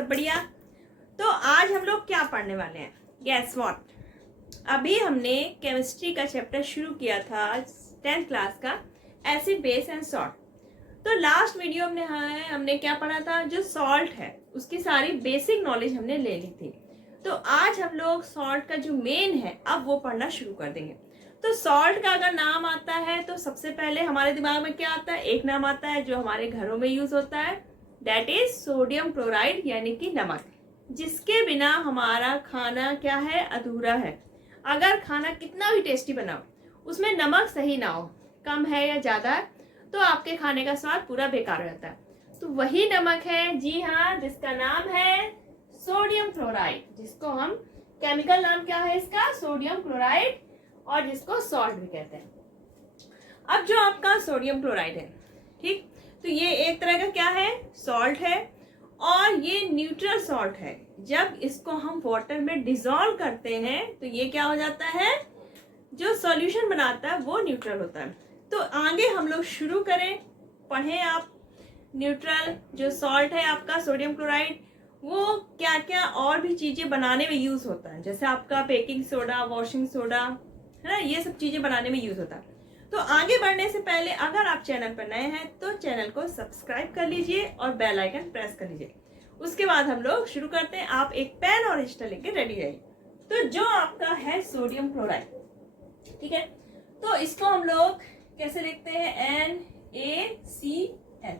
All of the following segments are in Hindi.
सब बढ़िया। तो आज हम लोग क्या पढ़ने वाले हैं? गेस व्हाट, अभी हमने केमिस्ट्री का चैप्टर शुरू किया था 10th क्लास का, एसिड बेस एंड सॉल्ट। तो लास्ट वीडियो में हमने क्या पढ़ा था? जो सॉल्ट है उसकी सारी बेसिक नॉलेज हमने ले ली थी। तो आज हम लोग सॉल्ट का जो मेन है अब वो पढ़ना शुरू कर देंगे। तो सॉल्ट का अगर नाम आता है तो सबसे पहले हमारे दिमाग में क्या आता है? एक नाम आता है जो हमारे घरों में यूज होता है, दैट इज सोडियम क्लोराइड यानी कि नमक, जिसके बिना हमारा खाना क्या है? अधूरा है। अगर खाना कितना भी टेस्टी बनाओ उसमें नमक सही ना हो, कम है या ज़्यादा है, तो आपके खाने का स्वाद पूरा बेकार हो जाता है। तो वही नमक है, जी हाँ, जिसका नाम है सोडियम क्लोराइड, जिसको हम केमिकल नाम क्या है इसका? सोडियम क्लोराइड, और जिसको सॉल्ट भी कहते हैं। अब जो आपका सोडियम क्लोराइड है, ठीक, तो ये एक तरह का क्या है? सॉल्ट है, और ये न्यूट्रल सॉल्ट है। जब इसको हम वाटर में डिसॉल्व करते हैं तो ये क्या हो जाता है? जो सॉल्यूशन बनाता है वो न्यूट्रल होता है। तो आगे हम लोग शुरू करें, पढ़ें आप न्यूट्रल जो सॉल्ट है आपका सोडियम क्लोराइड, वो क्या क्या और भी चीज़ें बनाने में यूज़ होता है, जैसे आपका बेकिंग सोडा, वॉशिंग सोडा, है ना, ये सब चीज़ें बनाने में यूज़ होता है। तो आगे बढ़ने से पहले अगर आप चैनल पर नए हैं तो चैनल को सब्सक्राइब कर लीजिए और बेल आइकन प्रेस कर लीजिए। उसके बाद हम लोग शुरू करते हैं। आप एक पेन और रजिस्टर लेके रेडी रहिए। तो जो आपका है सोडियम क्लोराइड, ठीक है, तो इसको हम लोग कैसे लिखते हैं? NaCl।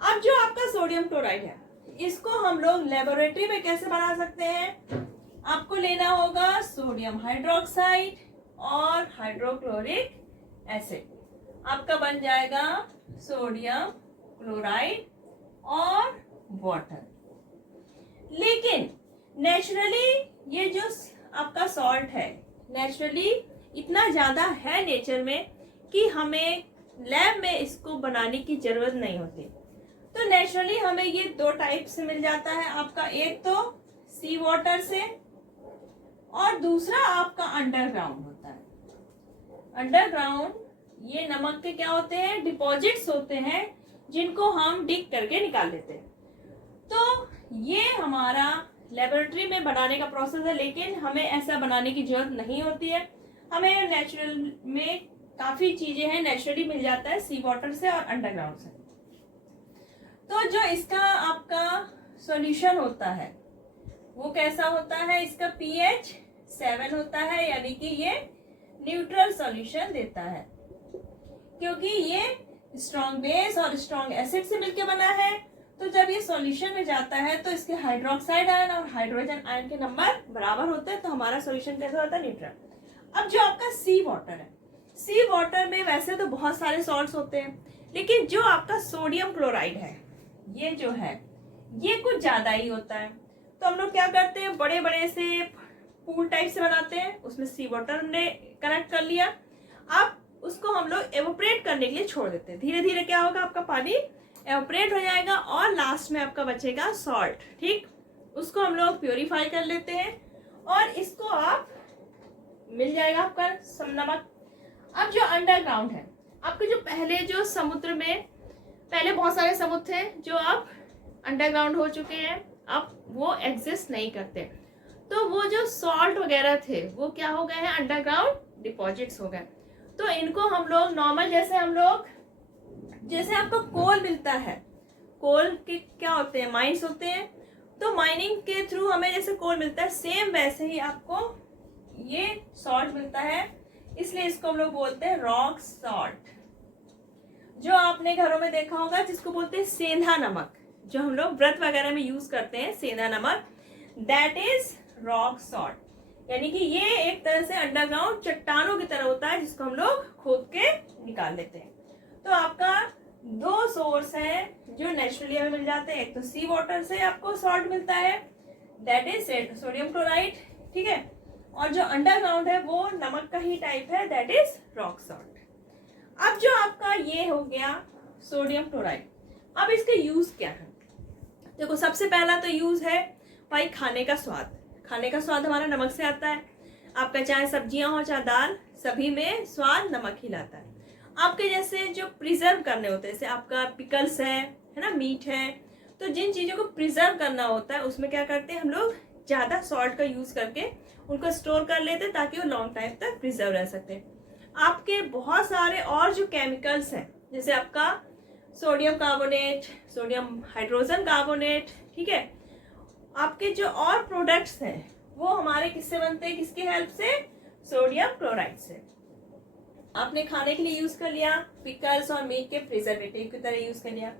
अब जो आपका सोडियम क्लोराइड है इसको हम लोग लेबोरेटरी में कैसे बना सकते हैं? आपको लेना होगा सोडियम हाइड्रोक्साइड और हाइड्रोक्लोरिक एसिड, आपका बन जाएगा सोडियम क्लोराइड और वाटर। लेकिन नेचुरली ये जो आपका सॉल्ट है नेचुरली इतना ज़्यादा है नेचर में कि हमें लैब में इसको बनाने की ज़रूरत नहीं होती। तो नेचुरली हमें ये दो टाइप से मिल जाता है आपका, एक तो सी वाटर से और दूसरा आपका अंडरग्राउंड होता है। अंडरग्राउंड ये नमक के क्या होते हैं? डिपॉजिट्स होते हैं, जिनको हम डिग करके निकाल लेते हैं। तो ये हमारा लेबोरेटरी में बनाने का प्रोसेस है, लेकिन हमें ऐसा बनाने की जरूरत नहीं होती है। हमें नेचुरल में काफ़ी चीज़ें हैं, नेचुरली मिल जाता है सी वाटर से और अंडरग्राउंड से। तो जो इसका आपका सॉल्यूशन होता है वो कैसा होता है? इसका pH 7 होता है, यानी कि ये न्यूट्रल सॉल्यूशन देता है, क्योंकि ये स्ट्रॉन्ग बेस और स्ट्रॉन्ग एसिड से मिलकर बना है। तो जब ये सॉल्यूशन में जाता है तो इसके हाइड्रोक्साइड आयन और हाइड्रोजन आयन के नंबर बराबर होते हैं, तो हमारा सॉल्यूशन कैसा होता है? न्यूट्रल। अब जो आपका सी वाटर है, सी वाटर में वैसे तो बहुत सारे सॉल्ट्स होते हैं, लेकिन जो आपका सोडियम क्लोराइड है ये जो है ये कुछ ज्यादा ही होता है। तो हम लोग क्या करते हैं? बड़े बड़े से पूल टाइप से बनाते हैं, उसमें सी वाटर हमने कनेक्ट कर लिया। अब उसको हम लोग एवोपरेट करने के लिए छोड़ देते हैं। धीरे धीरे क्या होगा? आपका पानी एवोपरेट हो जाएगा और लास्ट में आपका बचेगा सॉल्ट, ठीक, उसको हम लोग प्योरीफाई कर लेते हैं और इसको आप मिल जाएगा आपका नमक। अब जो अंडरग्राउंड है, आपके जो पहले जो समुद्र में पहले बहुत सारे समुद्र थे जो अब अंडरग्राउंड हो चुके हैं, अब वो एग्जिस्ट नहीं करते। तो वो जो सॉल्ट वगैरह थे वो क्या हो गए हैं? अंडरग्राउंड डिपॉजिट्स हो गए। तो इनको हम लोग नॉर्मल जैसे आपको कोल मिलता है, कोल के क्या होते हैं? माइंस होते हैं। तो माइनिंग के थ्रू हमें जैसे कोल मिलता है, सेम वैसे ही आपको ये सॉल्ट मिलता है, इसलिए इसको हम लोग बोलते हैं रॉक सॉल्ट। जो आपने घरों में देखा होगा जिसको बोलते हैं सेंधा नमक, जो हम लोग व्रत वगैरह में यूज करते हैं, सेंधा नमक, दैट इज रॉक सॉल्ट। यानी कि ये एक तरह से अंडरग्राउंड चट्टानों की तरह होता है, जिसको हम लोग खोद के निकाल लेते हैं। तो आपका दो सोर्स है जो नेचुरली हमें मिल जाते हैं। एक तो सी वाटर से आपको सॉल्ट मिलता है, दैट इज सोडियम क्लोराइड, ठीक है, और जो अंडरग्राउंड है वो नमक का ही टाइप है, दैट इज रॉक सॉल्ट। अब जो आपका ये हो गया सोडियम क्लोराइड, अब इसके यूज क्या है? देखो, सबसे पहला तो यूज है भाई खाने का स्वाद। खाने का स्वाद हमारा नमक से आता है। आपका चाहे सब्जियां हो चाहे दाल, सभी में स्वाद नमक ही लाता है। आपके जैसे जो प्रिजर्व करने होते हैं, जैसे आपका पिकल्स है ना, मीट है, तो जिन चीज़ों को प्रिजर्व करना होता है उसमें क्या करते हैं हम लोग, ज़्यादा सॉल्ट का यूज़ करके उनको स्टोर कर लेते हैं ताकि वो लॉन्ग टाइम तक प्रिजर्व रह सकते हैं। आपके बहुत सारे और जो केमिकल्स हैं, जैसे आपका sodium carbonate, sodium hydrogen carbonate, ठीक है, आपके जो और प्रोडक्ट्स हैं वो हमारे किससे बनते हैं, किसकी हेल्प से, सोडियम क्लोराइड से। आपने खाने के लिए यूज कर लिया, पिकल्स और मीट के प्रिजर्वेटिव की तरह यूज कर लिया,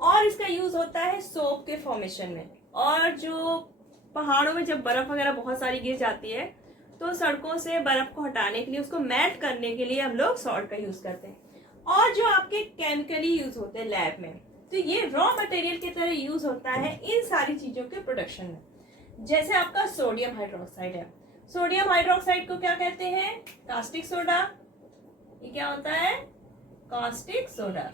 और इसका यूज होता है सोप के फॉर्मेशन में। और जो पहाड़ों में जब बर्फ वगैरह बहुत सारी गिर जाती है तो सड़कों से बर्फ को हटाने के लिए, उसको मेल्ट करने के लिए हम लोग सॉल्ट का यूज करते हैं। और जो आपके केमिकली यूज होते हैं लैब में, तो ये रॉ मटेरियल की तरह यूज होता है इन सारी चीजों के प्रोडक्शन में। जैसे आपका सोडियम हाइड्रोक्साइड है, सोडियम हाइड्रोक्साइड को क्या कहते हैं, कास्टिक सोडा। ये क्या होता है, caustic soda.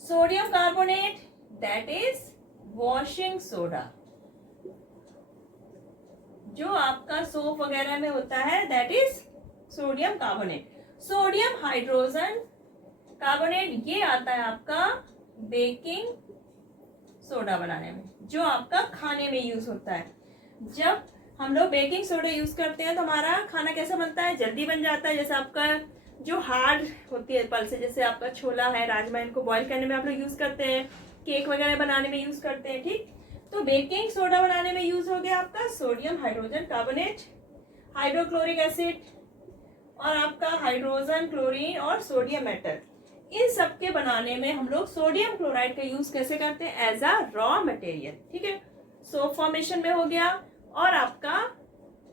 Sodium carbonate, that is washing soda. जो आपका सोप वगैरह में होता है that is sodium carbonate. Sodium hydrogen carbonate ये आता है आपका बेकिंग सोडा बनाने में, जो आपका खाने में यूज होता है। जब हम लोग बेकिंग सोडा यूज करते हैं तो हमारा खाना कैसा बनता है, जल्दी बन जाता है। जैसे आपका जो हार्ड होती है पल्सेस, जैसे आपका छोला है, राजमा, इनको बॉईल करने में आप लोग यूज करते हैं, केक वगैरह बनाने में यूज करते हैं, ठीक। तो बेकिंग सोडा बनाने में यूज हो गया आपका sodium hydrogen carbonate, hydrochloric acid, और आपका हाइड्रोजन, क्लोरीन और सोडियम मेटल। इन सब के बनाने में हम लोग सोडियम क्लोराइड का यूज कैसे करते हैं, एज अ रॉ मटेरियल, ठीक है। सोप फॉर्मेशन में हो गया और आपका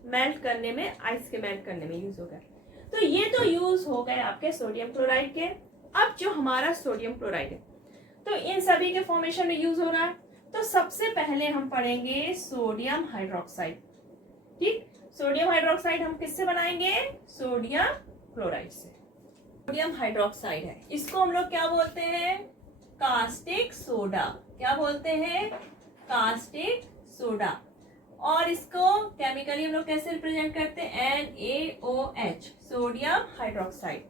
मेल्ट करने में, आइस के मेल्ट करने में यूज हो गया। तो ये तो यूज हो गए आपके सोडियम क्लोराइड के। अब जो हमारा सोडियम क्लोराइड है तो इन सभी के फॉर्मेशन में यूज हो रहा है। तो सबसे पहले हम पढ़ेंगे सोडियम हाइड्रोक्साइड, ठीक। सोडियम हाइड्रोक्साइड हम किससे बनाएंगे, सोडियम क्लोराइड से। सोडियम हाइड्रोक्साइड है, इसको हम लोग क्या बोलते हैं, कास्टिक सोडा। क्या बोलते हैं, कास्टिक सोडा। और इसको केमिकली हम लोग कैसे रिप्रेजेंट करते हैं, NaOH, सोडियम हाइड्रोक्साइड।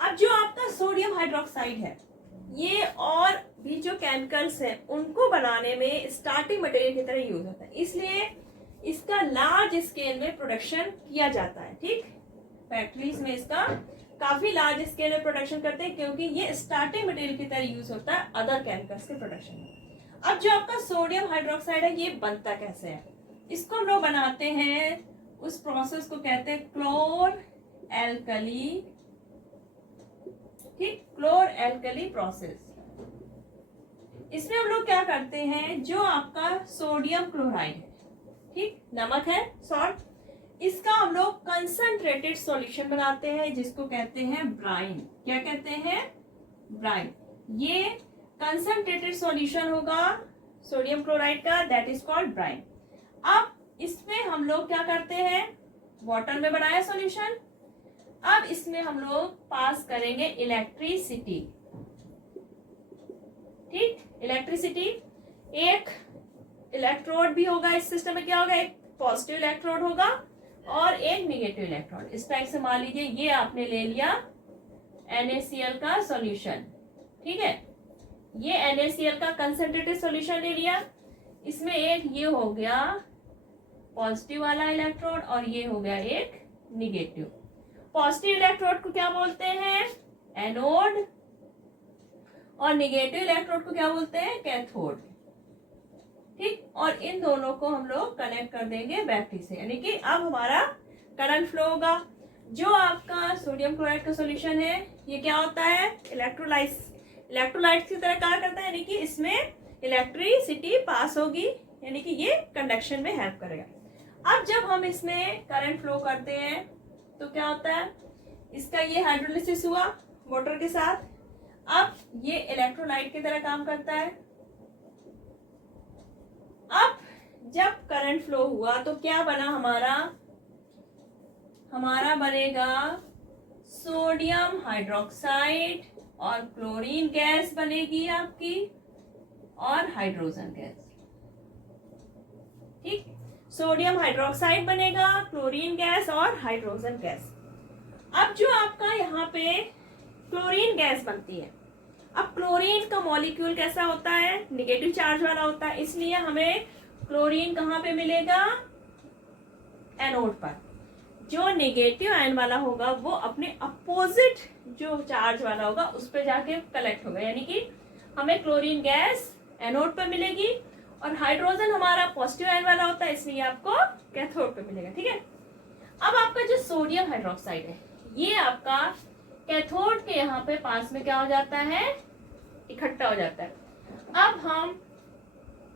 अब जो आपका सोडियम हाइड्रोक्साइड है, ये और भी जो केमिकल्स हैं उनको बनाने में स्टार्टिंग मटेरियल की तरह यूज होता है, इसलिए इसका लार्ज स्केल में प्रोडक्शन किया जाता है, ठीक। फैक्ट्रीज में इसका काफी लार्ज स्केल में प्रोडक्शन करते हैं क्योंकि ये स्टार्टिंग मटेरियल की तरह यूज होता है अदर केमिकल्स के प्रोडक्शन में। अब जो आपका सोडियम हाइड्रोक्साइड है ये बनता कैसे है, इसको हम लोग बनाते हैं, उस प्रोसेस को कहते हैं क्लोर एल्कली, ठीक, क्लोर एल्कली प्रोसेस। इसमें हम लोग क्या करते हैं, जो आपका सोडियम क्लोराइड है, ठीक, नमक है, सॉल्ट, इसका हम लोग कंसंट्रेटेड सॉल्यूशन बनाते हैं जिसको कहते हैं ब्राइन। क्या कहते हैं, ब्राइन। ये कंसंट्रेटेड सॉल्यूशन होगा सोडियम क्लोराइड का, दैट इज कॉल्ड ब्राइन। अब इसमें हम लोग क्या करते हैं, वाटर में बनाया सॉल्यूशन, अब इसमें हम लोग पास करेंगे इलेक्ट्रिसिटी, ठीक, इलेक्ट्रिसिटी। एक इलेक्ट्रोड भी होगा इस सिस्टम में, क्या होगा, एक पॉजिटिव इलेक्ट्रोड होगा और एक नेगेटिव इलेक्ट्रोड। इस टाइप से मान लीजिए ये आपने ले लिया NaCl का सॉल्यूशन, ठीक है, ये NaCl का कंसंट्रेटेड सॉल्यूशन ले लिया, इसमें एक ये हो गया पॉजिटिव वाला इलेक्ट्रोड और ये हो गया एक निगेटिव। पॉजिटिव इलेक्ट्रोड को क्या बोलते हैं, एनोड, और निगेटिव इलेक्ट्रोड को क्या बोलते हैं, कैथोड, ठीक। और इन दोनों को हम लोग कनेक्ट कर देंगे बैटरी से, यानी कि अब हमारा करंट फ्लो होगा। जो आपका सोडियम क्लोराइड का सॉल्यूशन है ये क्या होता है, इलेक्ट्रोलाइट्स की तरह कार्य करता है, यानी कि इसमें इलेक्ट्रिसिटी पास होगी, यानी कि ये कंडक्शन में हेल्प करेगा। अब जब हम इसमें करंट फ्लो करते हैं तो क्या होता है, इसका ये हाइड्रोलिसिस हुआ वाटर के साथ, अब ये इलेक्ट्रोलाइट की तरह काम करता है। अब जब करंट फ्लो हुआ तो क्या बना हमारा बनेगा सोडियम हाइड्रोक्साइड और क्लोरीन गैस बनेगी आपकी और हाइड्रोजन गैस, ठीक। सोडियम हाइड्रोक्साइड बनेगा, क्लोरीन गैस और हाइड्रोजन गैस। अब जो आपका यहाँ पे क्लोरीन गैस बनती है अब क्लोरीन का मॉलिक्यूल कैसा होता है, निगेटिव चार्ज वाला होता है, इसलिए हमें क्लोरीन कहाँ पे मिलेगा, एनोड पर। जो नेगेटिव आयन वाला होगा वो अपने अपोजिट जो चार्ज वाला होगा उस पर जाके कलेक्ट होगा, यानी कि हमें क्लोरीन गैस एनोड पर मिलेगी, और हाइड्रोजन हमारा पॉजिटिव आयन वाला होता है, इसलिए आपको कैथोड पे मिलेगा। ठीक है, अब आपका जो सोडियम हाइड्रोक्साइड है ये आपका कैथोड के यहाँ पे पास में क्या हो जाता है, इकट्ठा हो जाता है। अब हम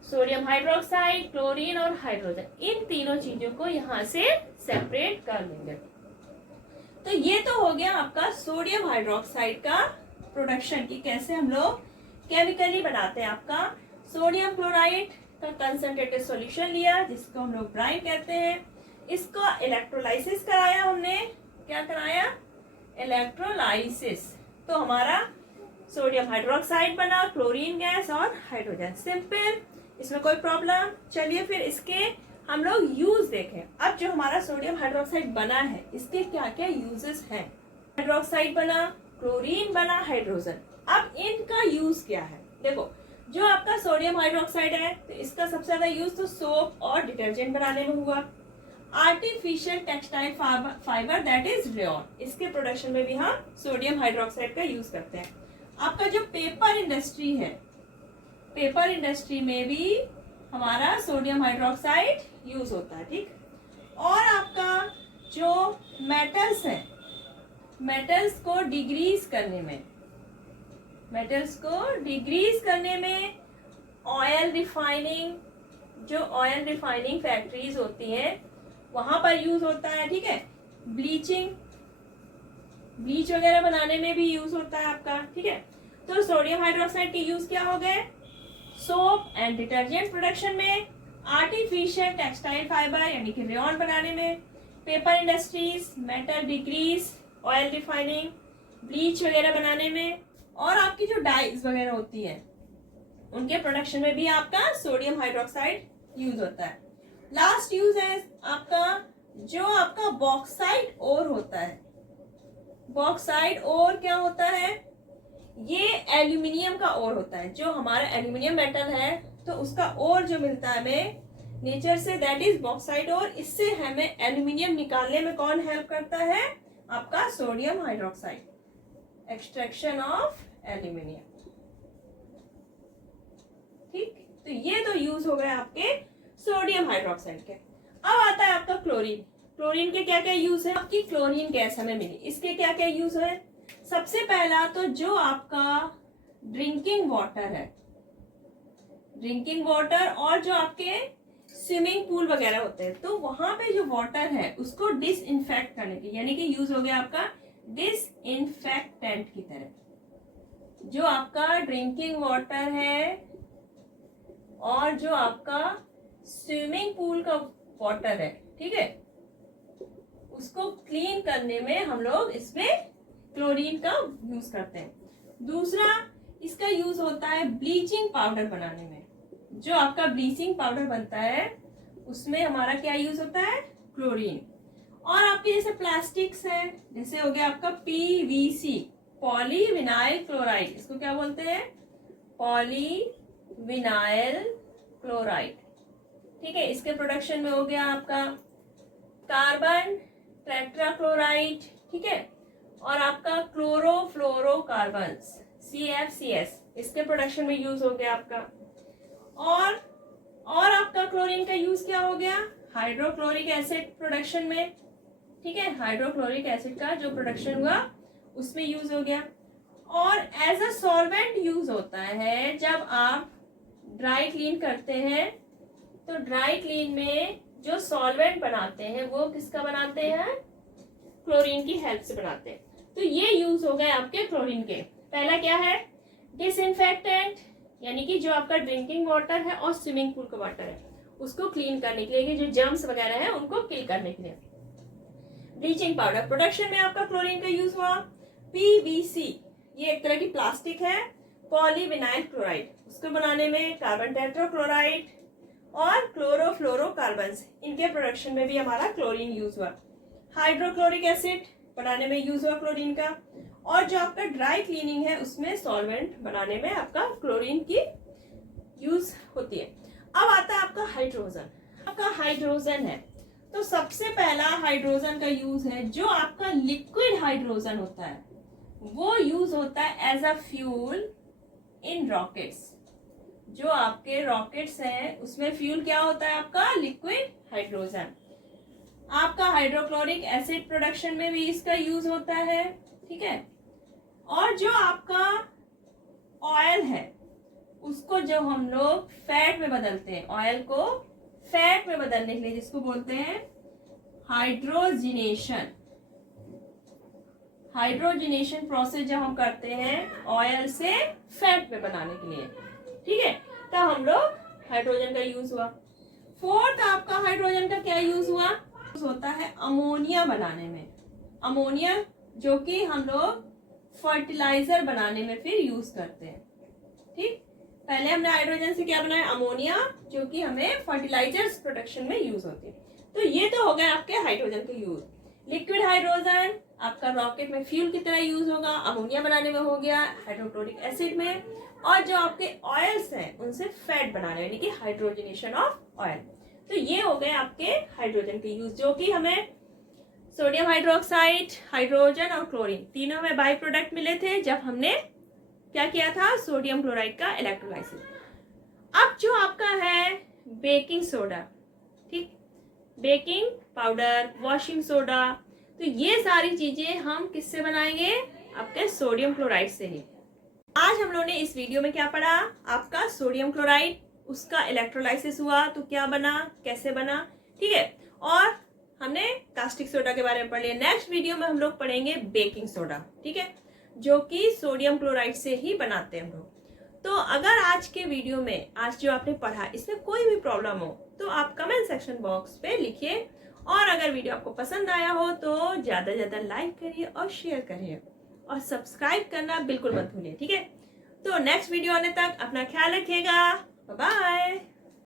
सोडियम हाइड्रोक्साइड, क्लोरीन और हाइड्रोजन इन तीनों चीजों को यहाँ से सेपरेट कर लेंगे। तो ये तो हो गया आपका सोडियम हाइड्रोक्साइड का प्रोडक्शन की कैसे हम लोग केमिकली बनाते हैं। आपका सोडियम क्लोराइड का कंसंट्रेटेड सॉल्यूशन लिया जिसको हम लोग ब्राइन कहते हैं, इसको इलेक्ट्रोलाइसिस कराया हमने, क्या कराया, इलेक्ट्रोलाइसिस। तो हमारा सोडियम हाइड्रोक्साइड बना, क्लोरीन गैस और हाइड्रोजन, सिंपल, इसमें कोई प्रॉब्लम। चलिए फिर इसके हम लोग यूज देखें। अब जो हमारा सोडियम हाइड्रोक्साइड बना है इसके क्या क्या यूजेस हैं। हाइड्रोक्साइड बना, क्लोरीन बना, हाइड्रोजन, अब इनका यूज क्या है। देखो जो आपका सोडियम हाइड्रोक्साइड है तो इसका सबसे ज्यादा यूज तो सोप और डिटर्जेंट बनाने में हुआ। Artificial textile fibre that is rayon, इसके प्रोडक्शन में भी हम सोडियम हाइड्रोक्साइड का यूज करते हैं। आपका जो पेपर इंडस्ट्री है, पेपर इंडस्ट्री में भी हमारा सोडियम हाइड्रोक्साइड यूज होता है। ठीक, और आपका जो मेटल्स है, मेटल्स को डिग्रीज करने में, मेटल्स को डिग्रीज करने में ऑयल रिफाइनिंग, जो ऑयल रिफाइनिंग फैक्ट्रीज होती हैं वहां पर यूज होता है। ठीक है, ब्लीचिंग, ब्लीच वगैरह बनाने में भी यूज होता है आपका। ठीक है, तो सोडियम हाइड्रोक्साइड के यूज क्या हो गए, सोप एंड डिटर्जेंट प्रोडक्शन में, आर्टिफिशियल टेक्सटाइल फाइबर यानी कि रेयॉन बनाने में, paper industries, metal degrees, oil refining, bleach वगैरह बनाने में, और आपकी जो डाइज वगैरह होती है उनके प्रोडक्शन में भी आपका सोडियम हाइड्रोक्साइड यूज होता है। लास्ट यूज है आपका जो आपका बॉक्साइट ओर होता है। बॉक्साइट ओर क्या होता है, ये एल्यूमिनियम का ओर होता है। जो हमारा एल्यूमिनियम मेटल है तो उसका ओर जो मिलता है हमें नेचर से, दैट इज बॉक्साइट ओर। इससे हमें एल्यूमिनियम निकालने में कौन हेल्प करता है, आपका sodium hydroxide, extraction of aluminium. ठीक, तो ये तो यूज हो गए आपके सोडियम हाइड्रोक्साइड के। अब आता है आपका क्लोरीन। क्लोरीन के क्या क्या यूज है, आपकी क्लोरीन गैस हमें मिली, इसके क्या क्या यूज है। सबसे पहला तो जो आपका ड्रिंकिंग वाटर है, ड्रिंकिंग वाटर, और जो आपके स्विमिंग पूल वगैरह होते हैं तो वहां पे जो वाटर है उसको डिसइंफेक्ट करने के, यानी कि यूज हो गया आपका डिसइंफेक्टेंट की तरह। जो आपका ड्रिंकिंग वाटर है और जो आपका स्विमिंग पूल का वाटर है, ठीक है, उसको क्लीन करने में हम लोग इसमें क्लोरीन का यूज करते हैं। दूसरा इसका यूज होता है ब्लीचिंग पाउडर बनाने में। जो आपका ब्लीचिंग पाउडर बनता है उसमें हमारा क्या यूज होता है, क्लोरीन। और आपके जैसे प्लास्टिक्स है, जैसे हो गया आपका पीवीसी, पॉलीविनाइल क्लोराइड, इसको क्या बोलते हैं, पॉलीविनाइल क्लोराइड। ठीक है, इसके प्रोडक्शन में हो गया आपका कार्बन टेट्राक्लोराइड, ठीक है, और आपका क्लोरोफ्लोरोकार्बन CFCS, इसके प्रोडक्शन में यूज हो गया आपका। और आपका क्लोरीन का यूज क्या हो गया, हाइड्रोक्लोरिक एसिड प्रोडक्शन में। ठीक है, हाइड्रोक्लोरिक एसिड का जो प्रोडक्शन हुआ उसमें यूज हो गया। और एज अ सॉल्वेंट यूज होता है जब आप ड्राई क्लीन करते हैं, तो ड्राई क्लीन में जो सॉल्वेंट बनाते हैं वो किसका बनाते हैं, क्लोरीन की हेल्प से बनाते हैं। तो ये यूज हो गए आपके क्लोरीन के। पहला क्या है, डिसइंफेक्टेंट, यानी कि जो आपका ड्रिंकिंग वाटर है और स्विमिंग पूल का वाटर है उसको क्लीन करने के लिए, जो जर्म्स वगैरह है उनको किल करने के लिए। ब्लीचिंग पाउडर प्रोडक्शन में आपका क्लोरीन का यूज हुआ। पीवीसी, ये एक तरह की प्लास्टिक है, पॉलीविनाइल क्लोराइड, उसको बनाने में कार्बन टेट्राक्लोराइड और क्लोरोफ्लोरोकार्बन, इनके प्रोडक्शन में भी हमारा क्लोरीन यूज हुआ। हाइड्रोक्लोरिक एसिड बनाने में यूज हुआ क्लोरीन का। और जो आपका ड्राई क्लीनिंग है उसमें सॉल्वेंट बनाने में आपका क्लोरीन की यूज होती है। अब आता है आपका हाइड्रोजन। आपका हाइड्रोजन है तो सबसे पहला हाइड्रोजन का यूज है, जो आपका लिक्विड हाइड्रोजन होता है वो यूज होता है as a fuel in rockets. जो आपके रॉकेट्स हैं उसमें फ्यूल क्या होता है आपका लिक्विड हाइड्रोजन। आपका हाइड्रोक्लोरिक एसिड प्रोडक्शन में भी इसका यूज होता है, ठीक है। और जो आपका ऑयल है उसको जो हम लोग फैट में बदलते हैं, ऑयल को फैट में बदलने के लिए, जिसको बोलते हैं हाइड्रोजिनेशन। हाइड्रोजिनेशन प्रोसेस जब हम करते हैं ऑयल से फैट में बनाने के लिए, ठीक है, तब हम लोग हाइड्रोजन का यूज हुआ। फोर्थ आपका हाइड्रोजन का क्या यूज हुआ, होता है अमोनिया बनाने में। अमोनिया जो कि हम लोग फर्टिलाइजर बनाने में फिर यूज करते हैं, ठीक। पहले हमने हाइड्रोजन से क्या बनाया, अमोनिया, जो कि हमें फर्टिलाइजर्स प्रोडक्शन में यूज होती है। तो ये तो हो गए आपके हाइड्रोजन के यूज। लिक्विड हाइड्रोजन आपका रॉकेट में फ्यूल की तरह यूज होगा, अमोनिया बनाने में हो गया, हाइड्रोक्लोरिक एसिड में, और जो आपके ऑयल्स हैं उनसे फैट बनाने यानी कि हाइड्रोजनेशन ऑफ ऑयल। तो ये हो गए आपके हाइड्रोजन के यूज, जो कि हमें सोडियम हाइड्रोक्साइड, हाइड्रोजन और क्लोरीन तीनों में बाई प्रोडक्ट मिले थे जब हमने क्या किया था, सोडियम क्लोराइड का इलेक्ट्रोलाइसिस। अब जो आपका है बेकिंग सोडा, ठीक, बेकिंग पाउडर, वॉशिंग सोडा, तो ये सारी चीजें हम किससे बनाएंगे, आपके सोडियम क्लोराइड से ही। आज हम लोगों ने इस वीडियो में क्या पढ़ा, आपका सोडियम क्लोराइड, उसका इलेक्ट्रोलाइसिस हुआ तो क्या बना, कैसे बना, ठीक है, और हमने कास्टिक सोडा के बारे में पढ़ लिया। नेक्स्ट वीडियो में हम लोग पढ़ेंगे बेकिंग सोडा, ठीक है, जो कि सोडियम क्लोराइड से ही बनाते हैं हम लोग। तो अगर आज के वीडियो में आज जो आपने पढ़ा इसमें कोई भी प्रॉब्लम हो तो आप कमेंट सेक्शन बॉक्स पे लिखिए, और अगर वीडियो आपको पसंद आया हो तो ज्यादा से ज्यादा लाइक करिए और शेयर करिए और सब्सक्राइब करना बिल्कुल मत भूलिए, ठीक है। तो नेक्स्ट वीडियो आने तक अपना ख्याल रखिएगा, बाय बाय।